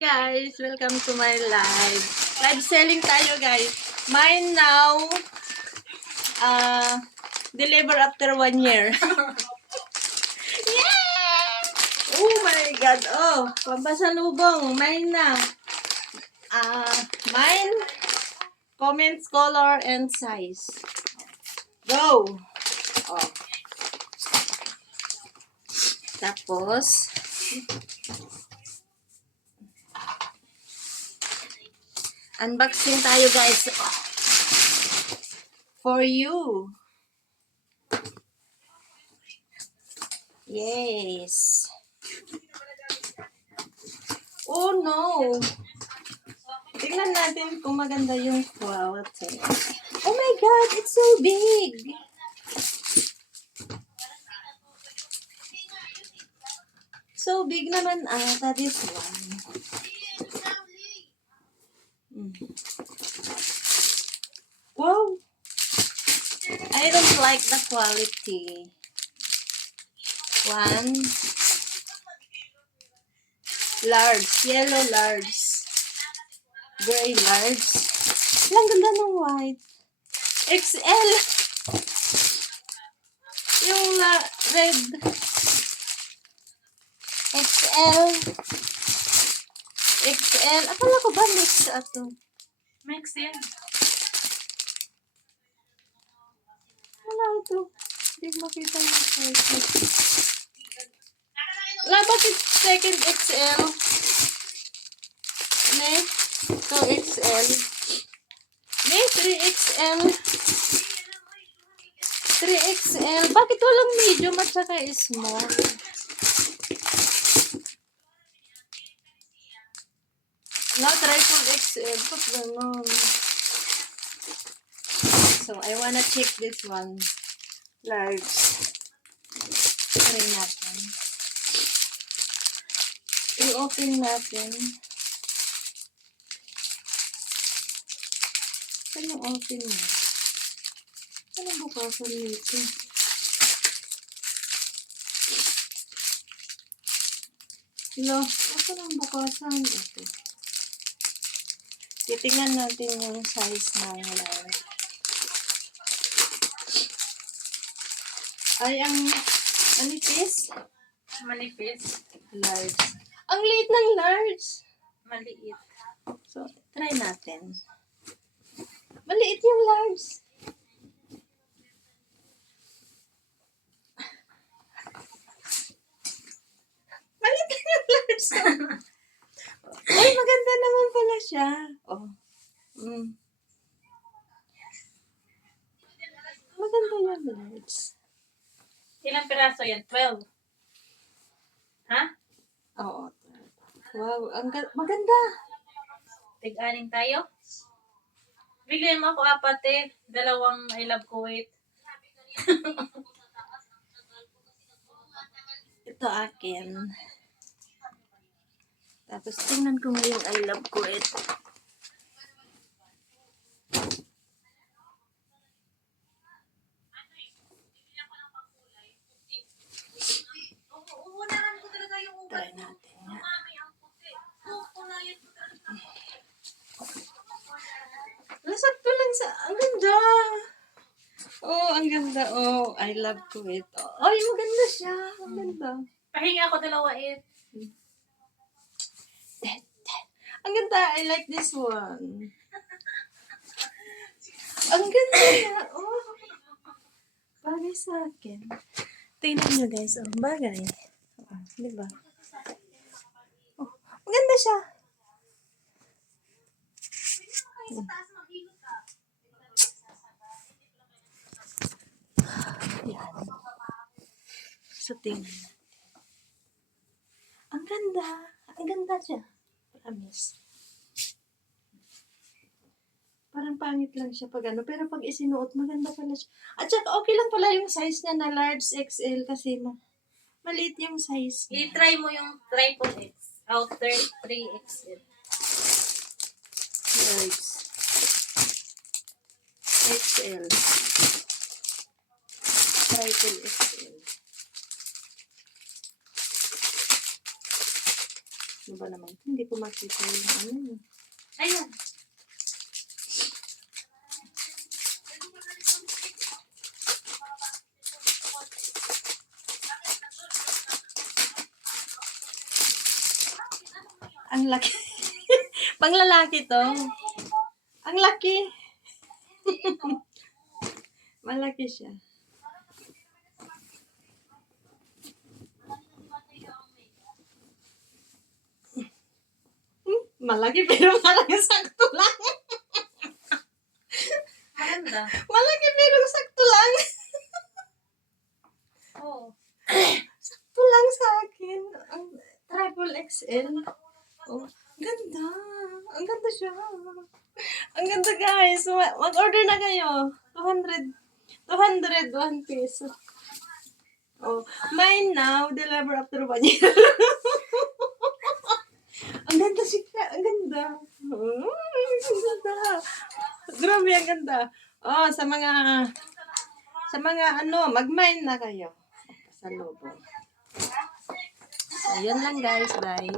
Guys, welcome to my live. Live selling tayo, guys. Mine now, deliver after 1 year. Yeah! Oh my God. Oh, pampasalubong. Mine na. Mine, comments, color, and size. Go! Oh. Tapos, unboxing tayo, guys. Oh. For you. Yes. Oh no. Tingnan natin kung maganda yung quality. Oh my God, it's so big. So big naman ata this one. Wow. I don't like the quality. One. Large. Yellow large. Gray large. Lang ganda ng white. XL. Yung red. XL. XL. Akala ko ba mix ato? Mix yan. Wala ito. Hindi makita yung size. Wala, bakit second XL? Ne? So XL. Ne? 3XL. 3XL. Bakit walang medium at saka small? Wala, triple XL. Ba't ganon? So, I wanna check this one. Large. Try natin. I-open natin. Saan yung open mo? Saan ang bukasan nito? Hello? Saan ang bukasan? Ito. Titingnan natin yung size ng large. Ay, ang manipis? Manipis. Large. Ang liit ng large. Maliit. So, try natin. Maliit yung large. Maliit yung large. Ay, maganda naman pala siya. Oh. Maganda yung large. Ilang piraso yan? 12. Ha? Oo. Wow, maganda. Tig-aning tayo? Bigyan mo ako apat eh. Dalawang I love Kuwait. Ito akin. Tapos tingnan ko ngayong I love ko ito. Try natin nga. Sakto lang sa... Ang ganda! Oh, ang ganda. Oh, I love ko ito. Ay, maganda siya. Ang ganda. Pahinga ako dalawa eh. Ang ganda. I like this one. Ang ganda niya. Oh. Bagay sa akin. Tingnan nyo guys. Oh, bagay. Oh, diba? Oh, ang ganda siya. Yan. So, tingnan natin. Ang ganda. Ang ganda siya. Promise. Parang pangit lang siya pag ano. Pero pag isinuot, maganda pala siya. At saka okay lang pala yung size niya na large XL kasi maliit yung size niya. I-try mo yung triple X. Outer 3XL. Large. XL. Triple XL. Ano ba naman? Hindi ko makita yung ano. Ayun. Ang laki. Panglalaki to. Ang laki. Malaki siya. Malaki pero parang sakto lang. Maganda. Malaki pero sakto lang. Oo. Sakto lang sa akin. Ang triple XL. Oh, ganda. Ang ganda siya. Ang ganda guys. Mag-order na kayo. 200 one piece. Oh, mine now, deliver after 1 year. Ang ganda siya. Ang ganda. Oh, ang ganda. Grabe, ang ganda. Oh, sa mga ano, mag-mine na kayo. Sa lobo. So, yun lang guys. Bye.